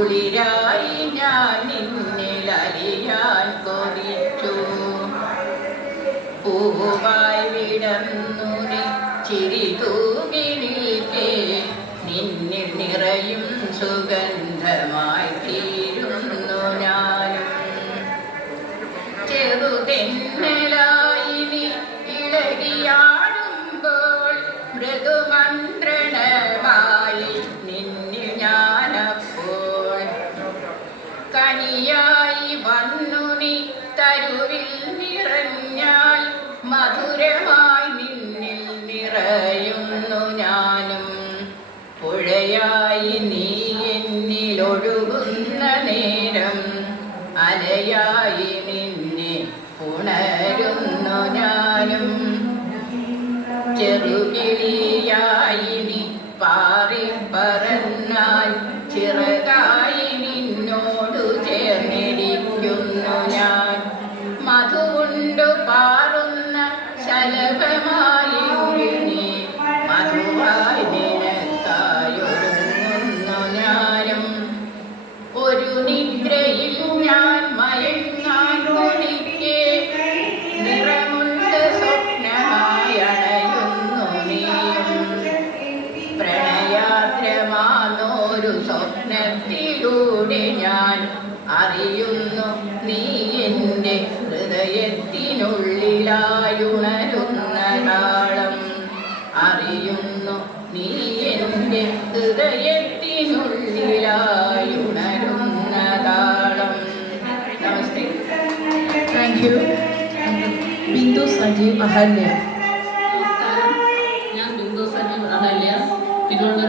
കുളിരായി ഞാൻ നിന്നിലലിയാൻ കൊതിച്ചു. പൂവായി വിടർന്നു നീ ചിരി തൂകി നിൽക്കേ, നിന്നിൽ നിറയും സുഗന്ധമായി തീരുന്നു ഞാനും. ചെറുതെന്നലായി നീ ഇളകിയാടുമ്പോൾ മൃദുമന്ത്രണമായി നിന്നിൽ ഞാനപ്പോൾ. കനിയായി വന്നു നീ തരുവിൽ നിറഞ്ഞാൽ മധുരമായി നിന്നിൽ നിറയുന്നു ഞാനും. പുഴയായി നീ എന്നിലൊഴുകുന്ന നേരം അലയായി നിന്നെ ഉണരുന്നു ഞാനും. ചെറുകിളിയായി നീ പാറി പറന്നാൽ ചിറകായി നിന്നോടു ചേർന്നിരിക്കുന്നു ഞാൻ. മധുകൊണ്ടു പാറുന്ന ശലഭമായി നീ മധുവായി നിനക്കായൊരുങ്ങുന്നു ഞാനും. ഒരു നിദ്രയിൽ ഞാൻ മയങ്ങാൻ കൊതിക്കേ, നിറമുള്ള സ്വപ്നമായി അണയുന്നു നീയും. പ്രണയാദ്രമാനൊരു സ്വപ്നത്തിലൂടെ ഞാൻ അറിയുന്നു നീ എൻ്റെ ഹൃദയത്തിനുള്ളിലായുണരുന്ന താളം. അറിയുന്നു നീ എൻ്റെ ഹൃദയത്തിനുള്ളിലായുണരുന്ന താളം. നമസ്തേ. Thank you. ബിന്ദു സജീവ് അഹല്യ. നമസ്കാരം, ഞാൻ ബിന്ദു സജീവ് അഹല്യ, തിരുവനന്തപുരം.